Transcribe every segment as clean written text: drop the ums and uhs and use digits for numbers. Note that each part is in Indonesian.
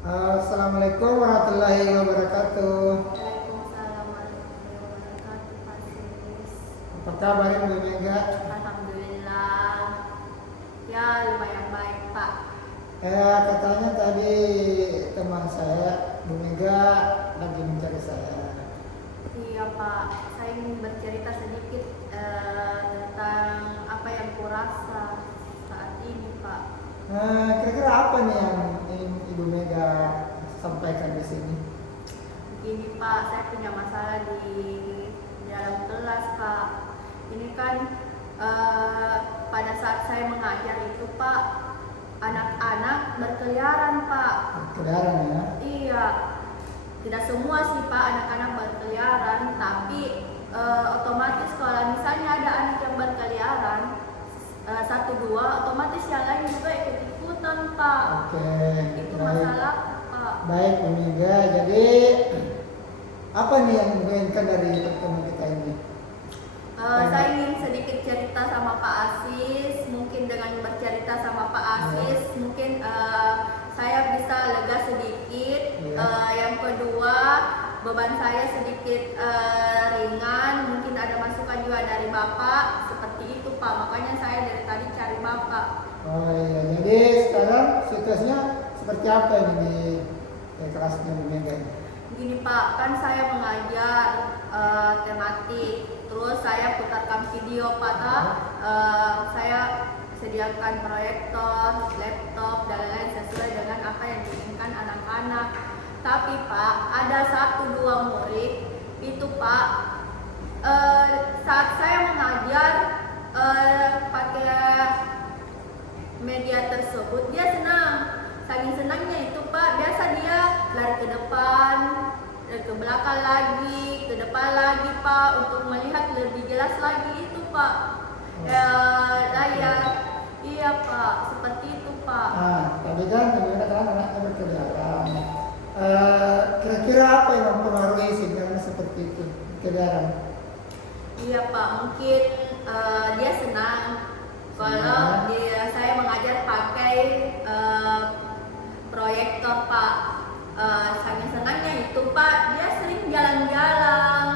Assalamualaikum warahmatullahi wabarakatuh. Waalaikumsalam warahmatullahi wabarakatuh, Pak Sis. Apa kabar Ibu Mega? Alhamdulillah. Ya, lumayan baik, Pak. Katanya tadi teman saya, Bu Mega, lagi mencari saya. Iya, Pak. Saya ingin bercerita sedikit tentang apa yang kurasa saat ini, Pak. Kira-kira apa nih yang ingin Ibu Mega sampaikan di sini? Begini, Pak, saya punya masalah di dalam kelas, Pak. Ini kan pada saat saya mengajar itu, Pak, anak-anak berkeliaran, Pak. Berkeliaran ya? Iya, tidak semua sih, Pak, anak-anak berkeliaran, tapi otomatis kalau misalnya ada anak yang berkeliaran satu dua, otomatis yang lain juga ikut-ikutan, Pak. Oke. Itu Baik. masalah, Pak. Baik Bu Mega, jadi apa nih yang diinginkan dari pertemuan kita ini? Saya ingin sedikit cerita sama Pak Asis. Mungkin dengan bercerita sama Pak Asis, mungkin saya bisa lega sedikit. Iya. Yang kedua, beban saya sedikit ringan. Mungkin ada masukan juga dari Bapak. Seperti itu, Pak. Makanya saya dari tadi cari Bapak. Oh iya, jadi sekarang situasinya seperti apa ini di kelasnya Bu Mega? Gini, Pak, kan saya mengajar tematik. Terus saya putarkan video, Pak. Saya sediakan proyektor, laptop, dan lain-lain sesuai dengan apa yang diinginkan anak-anak. Tapi, Pak, ada satu dua murid itu, Pak, saat saya mengajar pakai media tersebut, dia senang. Saking senangnya itu, Pak, biasa dia lari ke depan, ke belakang lagi, ke depan lagi, Pak, untuk melihat lebih jelas lagi itu, Pak. Layar. Iya, Pak, seperti itu, Pak. Tadi kan kemudian anaknya berkeliaran. Kira-kira apa yang mempengaruhi sehingga seperti itu berkeliaran? Iya, Pak, mungkin dia senang kalau saya mengajar pakai proyektor, Pak. Saking senangnya itu, Pak, dia sering jalan-jalan,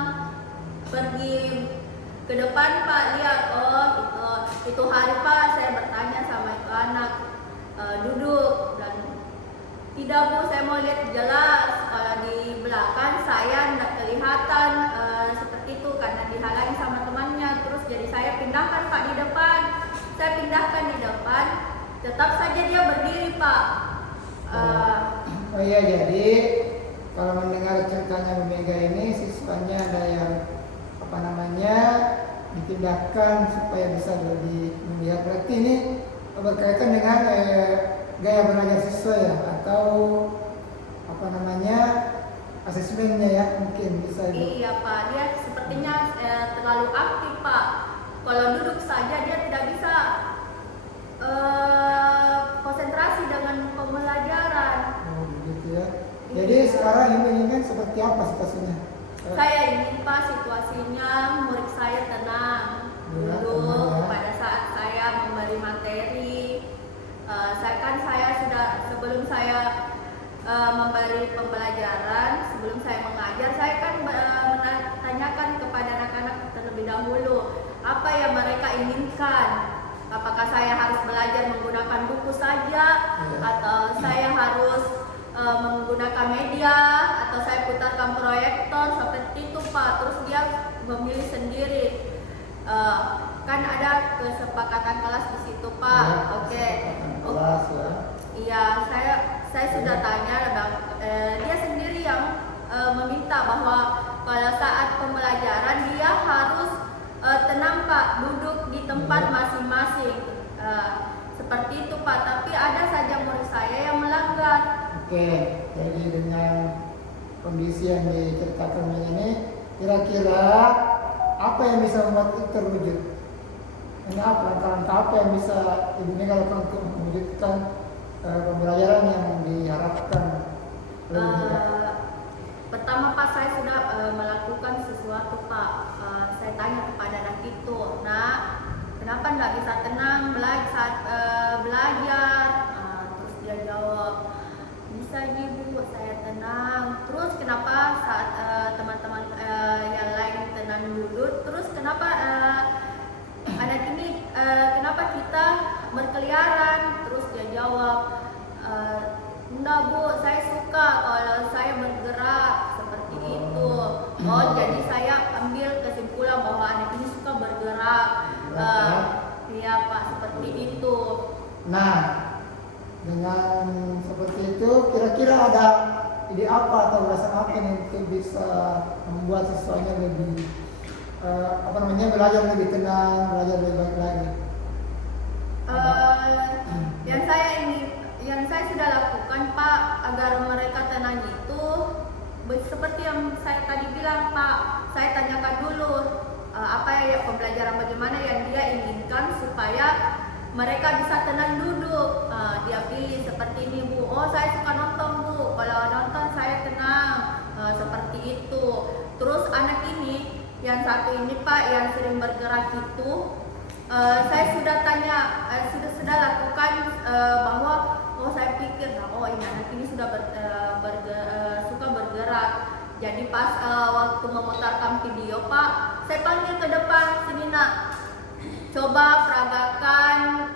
pergi ke depan, Pak, lihat, oh itu hari, Pak, saya bertanya sama itu anak, duduk, dan tidak, Bu, saya mau lihat jelas. Kalau di belakang saya tidak kelihatan seperti itu karena dihalangi sama temannya. Terus jadi saya pindahkan, Pak, di depan. Saya pindahkan di depan, tetap saja dia berdiri, Pak. Oh iya, jadi kalau mendengar ceritanya Bu Mega ini, siswanya ada yang dipindahkan supaya bisa lebih melihat. Berarti ini berkaitan dengan gaya belajar siswa ya, atau asesmennya ya, mungkin bisa. Iya, Pak, dia sepertinya terlalu aktif, Pak. Kalau duduk saja dia tidak bisa konsentrasi dengan pembelajaran. Oh begitu ya. Jadi sekarang ini kan seperti apa situasinya? Saya ingin, Pak, situasinya murid saya tenang dulu pada saat saya memberi materi. Saya sudah sebelum saya memberi pembelajaran, sebelum saya mengajar, saya kan menanyakan kepada anak-anak terlebih dahulu apa yang mereka inginkan. Apakah saya harus belajar menggunakan buku saja, atau saya harus menggunakan media, atau saya putarkan proyektor, seperti itu, Pak. Terus dia memilih sendiri. Kan ada kesepakatan kelas di situ, Pak. Oke. Kelas ya. Iya, saya sudah tanya, dia sendiri yang meminta bahwa kalau saat pembelajaran dia harus tenang, Pak, duduk di tempat masing-masing. Seperti itu, Pak. Tapi ada saja murid saya yang melanggar. Oke, jadi dengan kondisi yang diceritakan ini, kira-kira apa yang bisa membuat itu terwujud? Ini langkah-langkah apa yang bisa Ibu Mega lakukan untuk mewujudkan pembelajaran yang diharapkan? Pertama, Pak, saya sudah melakukan sesuatu, Pak. Saya tanya kepada anak itu, "Nak, kenapa nggak bisa tenang saat belajar?" Terus dia jawab, bisa nih Bu, saya tenang. Terus kenapa saat teman-teman yang lain tenang dulu, terus kenapa anak ini kenapa kita berkeliaran? Terus dia jawab, enggak Bu, saya suka kalau saya bergerak seperti itu. Oh, jadi saya ambil kesimpulan bahwa anak ini suka bergerak. Iya Pak, seperti itu. Nah, dengan seperti itu kira-kira ada ide apa atau alasan apa yang untuk bisa membuat siswanya lebih belajar lebih tenang, belajar lebih baik lagi? Yang saya sudah lakukan Pak agar mereka tenang itu seperti yang saya tadi bilang Pak, saya tanyakan dulu apa ya pembelajaran bagaimana yang dia inginkan supaya mereka bisa tenang duduk. Dia pilih seperti ini Bu, oh saya suka nonton Bu, kalau nonton saya tenang, seperti itu. Terus anak ini yang satu ini Pak yang sering bergerak itu, saya sudah tanya, sudah lakukan bahwa oh saya pikir, oh ini anak ini sudah suka bergerak. Jadi pas waktu memutarkan video Pak, saya panggil ke depan, sini nak, coba peragakan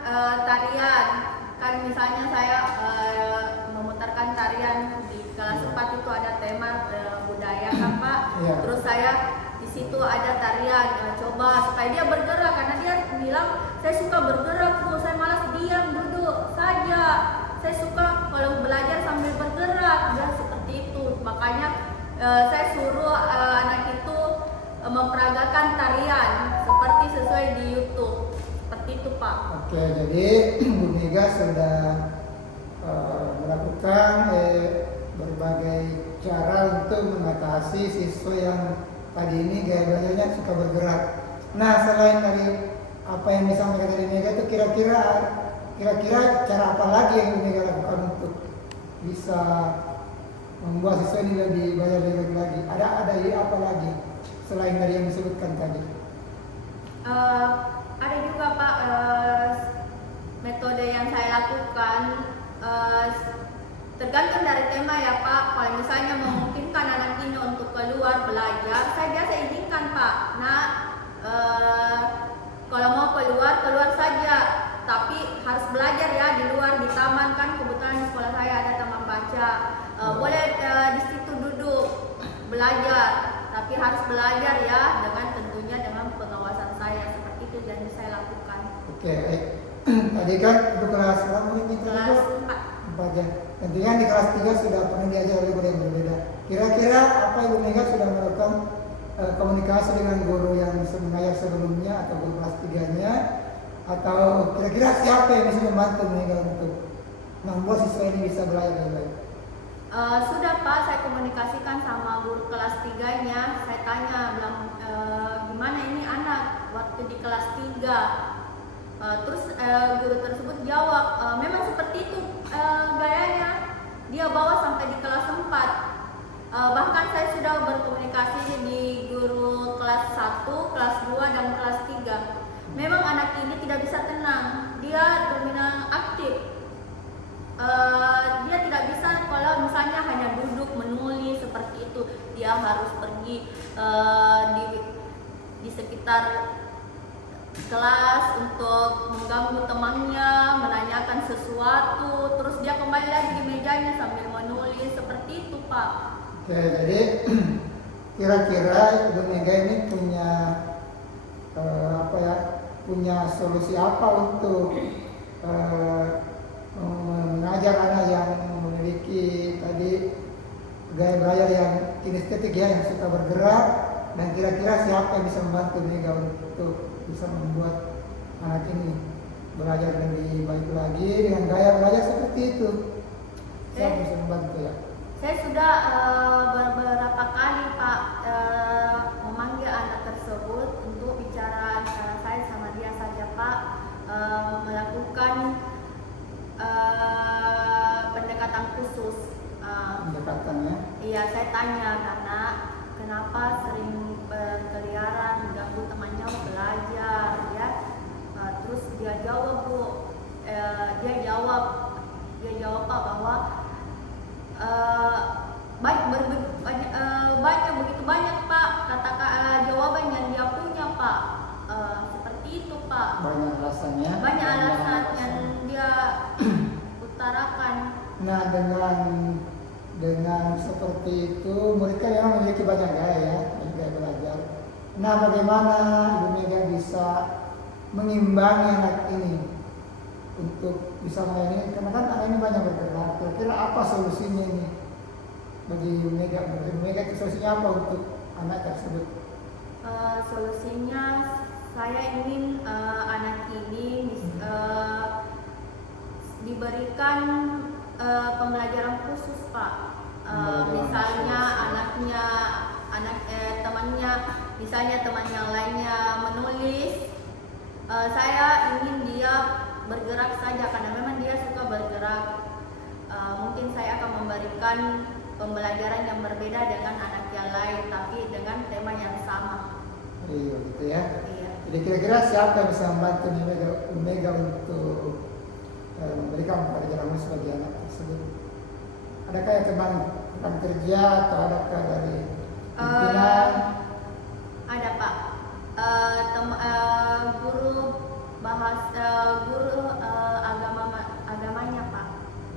tarian. Kan misalnya saya memutarkan tarian di kelas 4 itu ada tema budaya kan Pak. Yeah. Terus saya di situ ada tarian, coba supaya dia bergerak karena dia bilang saya suka bergerak Bu, saya malas diam duduk saja. Saya suka kalau belajar sambil bergerak, dan seperti itu. Makanya saya suruh anak itu memperagakan tarian seperti sesuai di YouTube. Seperti itu Pak. Oke, jadi Bu Mega sudah melakukan berbagai cara untuk mengatasi siswa yang tadi ini gaya belajarnya suka bergerak. Nah, selain dari apa yang disampaikan dari Mega itu kira-kira cara apa lagi yang Bu Mega lakukan untuk bisa membuat siswa ini lebih belajar lebih lagi? Ada apa lagi selain dari yang disebutkan tadi? Ada juga Pak metode yang saya lakukan, tergantung dari tema ya Pak. Kalau misalnya memungkinkan anak ini untuk keluar belajar, saya biasa izinkan Pak. Nah, kalau mau keluar saja, tapi harus belajar ya di luar, di taman kan. Kebetulan di sekolah saya ada taman baca. Boleh di situ duduk belajar, tapi harus belajar ya tentunya dengan pengawasan saya. Seperti itu yang saya lakukan. Oke, baik. Tadi kan untuk kelas berapa ini? Kelas 4 ya. Tentunya di kelas 3 sudah pernah diajar oleh guru yang berbeda. Kira-kira apa Ibu Mega sudah melakukan komunikasi dengan guru yang mengajar sebelumnya atau guru kelas 3-nya, atau kira-kira siapa yang bisa membantu Mega untuk membuat siswa ini bisa belajar dengan baik? Sudah Pak, saya komunikasikan sama guru kelas 3-nya. Saya tanya, bilang gimana ini anak waktu di kelas 3. Terus guru tersebut jawab, memang seperti itu gayanya. Dia bawa sampai di kelas 4. Bahkan saya sudah berkomunikasi di guru kelas 1, kelas 2, dan kelas 3. Memang anak ini tidak bisa tenang, dia dominan aktif. Dia tidak bisa kalau misalnya hanya duduk menulis seperti itu. Dia harus pergi di sekitar kelas untuk mengganggu temannya, menanyakan sesuatu, terus dia kembali lagi di mejanya sambil menulis, seperti itu Pak. Oke, jadi kira-kira Ibu Mega ini punya punya solusi apa untuk mengajar anak yang memiliki tadi gaya belajar yang kinestetik ya, yang suka bergerak, dan kira-kira siapa yang bisa membantu Mega untuk bisa membuat anak ini belajar lebih baik lagi dengan gaya belajar seperti itu? Siapa bisa membantu ya? Saya sudah beberapa kali Pak memanggil anak tersebut untuk bicara antara saya sama dia saja Pak, melakukan pendekatan khusus. Pendekatannya? Iya, saya tanya karena kenapa sering berkeliaran ganggu temannya belajar ya. Terus dia jawab Bu, dia jawab Pak bahwa eh, banyak begitu banyak Pak jawaban yang dia punya Pak. Seperti itu Pak. Banyak alasannya. Banyak alasan yang dia utarakan. Nah, dengan seperti itu mereka memang memiliki banyak gaya ya, banyak gaya belajar. Nah, bagaimana Ibu Mega bisa mengimbangi anak ini untuk bisa melayani? Karena kan anak ini banyak bergerak. Kira-kira apa solusinya ini bagi Ibu Mega? Bagi Ibu Mega itu solusinya apa untuk anak tersebut? Solusinya saya ingin anak ini diberikan pembelajaran khusus Pak. Misalnya temannya, misalnya teman yang lainnya menulis, saya ingin dia bergerak saja karena memang dia suka bergerak. Mungkin saya akan memberikan pembelajaran yang berbeda dengan anak yang lain, tapi dengan tema yang sama. Iya, gitu ya. Iya. Jadi kira-kira siapa yang bisa membantu Ibu Mega untuk memberikan pembelajaran khusus bagi anak tersebut? Adakah ya teman kerja atau adakah dari pimpinan? Ada Pak. Guru agamanya Pak.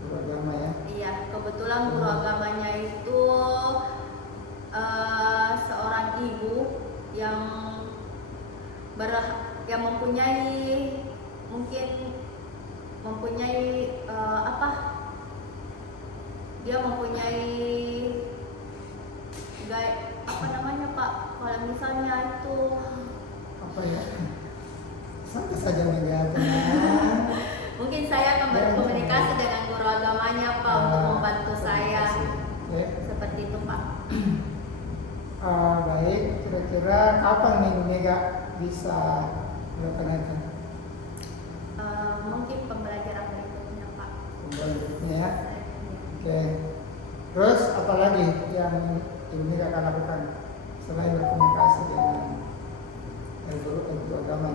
Guru agama ya. Iya, kebetulan guru agamanya itu seorang ibu yang mempunyai dia mempunyai apa namanya Pak, kalau misalnya itu Apa ya? Santai saja Mega. mungkin saya akan berkomunikasi dengan guru agamanya Pak untuk membantu saya. Ya. Seperti itu Pak. Baik, kira-kira kapan nih Ibu Mega bisa melakukan itu? Mungkin pembelajaran berikutnya Pak. Berikutnya ya. Oke. Terus apa lagi yang Ibu Mega akan lakukan selain berkomunikasi dengan guru agama?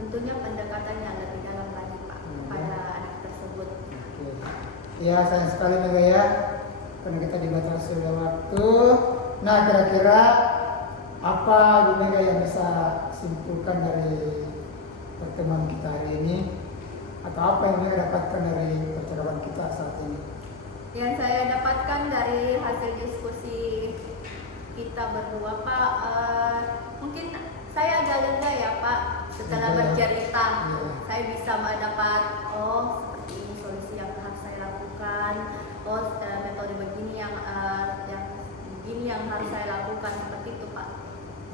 Tentunya pendekatan yang lebih dalam lagi Pak pada anak tersebut. Oke. Ya, sayang sekali Mega ya, karena kita dibatasi oleh waktu. Nah, kira-kira apa Ibu Mega yang bisa simpulkan dari pertemuan kita hari ini, atau apa yang Mega dapatkan dari percakapan kita saat ini? Yang saya dapatkan dari hasil diskusi kita berdua Pak, mungkin saya agak lega ya Pak setelah bercerita. Saya bisa mendapat seperti ini solusi yang harus saya lakukan, metode begini yang harus saya lakukan, seperti itu Pak.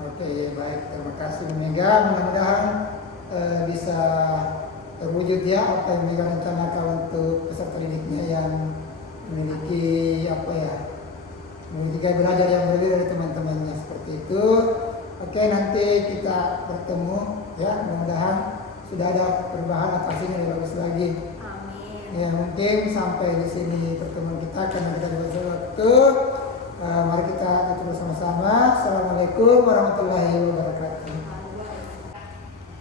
Oke, baik, terima kasih Bu Mega. Mudah-mudahan bisa terwujud ya apa yang Mega rencanakan untuk peserta didiknya yang memiliki gaya belajar yang berbeda dari teman-temannya, seperti itu. Oke, nanti kita bertemu ya, mudah-mudahan sudah ada perubahan atau hasilnya lebih bagus lagi. Amin. Ya, mungkin sampai di sini pertemuan kita karena kita dibatasi waktu. Mari kita tutup bersama-sama. Assalamualaikum warahmatullahi wabarakatuh.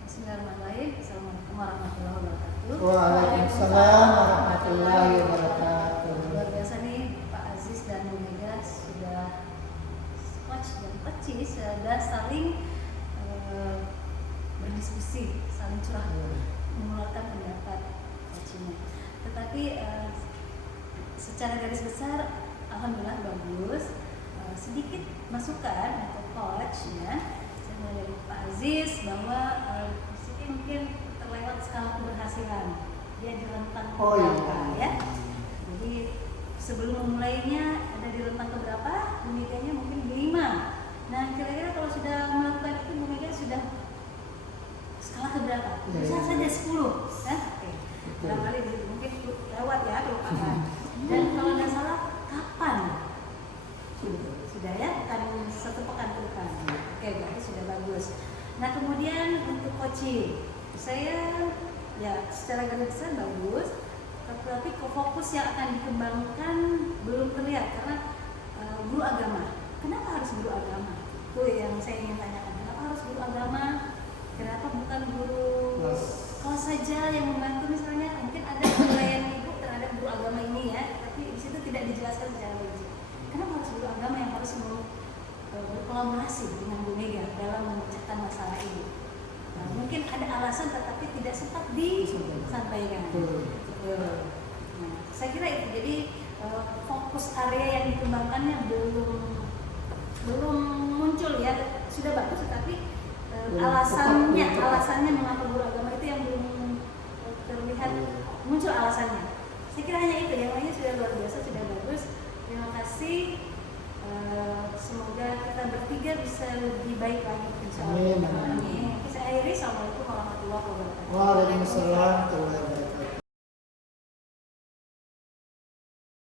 Bismillahirrahmanirrahim. Assalamualaikum warahmatullahi wabarakatuh. Waalaikumsalam warahmatullahi wabarakatuh. Luar biasa nih Pak Aziz dan Bu Mega sudah coach dan coaches sudah saling berdiskusi, saling curah, mengeluarkan pendapat coachingnya. Tetapi secara garis besar alhamdulillah bagus. Sedikit masukan untuk coach ya. Saya mulai dari Pak Aziz bahwa di sini mungkin terlewat skala keberhasilan. Dia di rentang keberapa ya. Jadi sebelum memulainya ada di rentang keberapa, Bu Meganya mungkin di 5. Nah, kira-kira kalau sudah melakukan itu Bu Mega sudah skala keberapa? Bisa saja 10 ya. Oke. Barangkali mungkin lewat ya kelupaan. Dan kalau nggak salah kapan? Sudah ya, kan 1 pekan ke depan. Oke, berarti sudah bagus. Nah, kemudian untuk coaching, saya ya secara garis besar bagus, tetapi fokus yang akan dikembangkan belum terlihat karena guru agama. Kenapa harus guru agama? Itu yang saya ingin tanyakan. Kenapa harus guru agama? Kenapa bukan guru kelas saja yang membantu, misalnya mungkin ada penilaian ibu terhadap guru agama ini ya, tapi di situ tidak dijelaskan jelaskan secara logik. Kenapa harus guru agama yang harus mau berkolaborasi dengan Bu Mega dalam memecahkan masalah ini? Nah, mungkin ada alasan tetapi tidak sempat disampaikan. Nah, saya kira itu. Jadi fokus area yang dikembangkannya belum muncul ya, sudah bagus tetapi alasannya mengapa guru agama itu yang belum terlihat muncul alasannya. Saya kira hanya itu, yang lainnya sudah luar biasa, sudah bagus. Terima kasih. Semoga kita bertiga bisa lebih baik lagi. Amin. Amin. Saya akhiri. Assalamualaikum warahmatullahi wabarakatuh. Waalaikumsalam warahmatullahi wabarakatuh.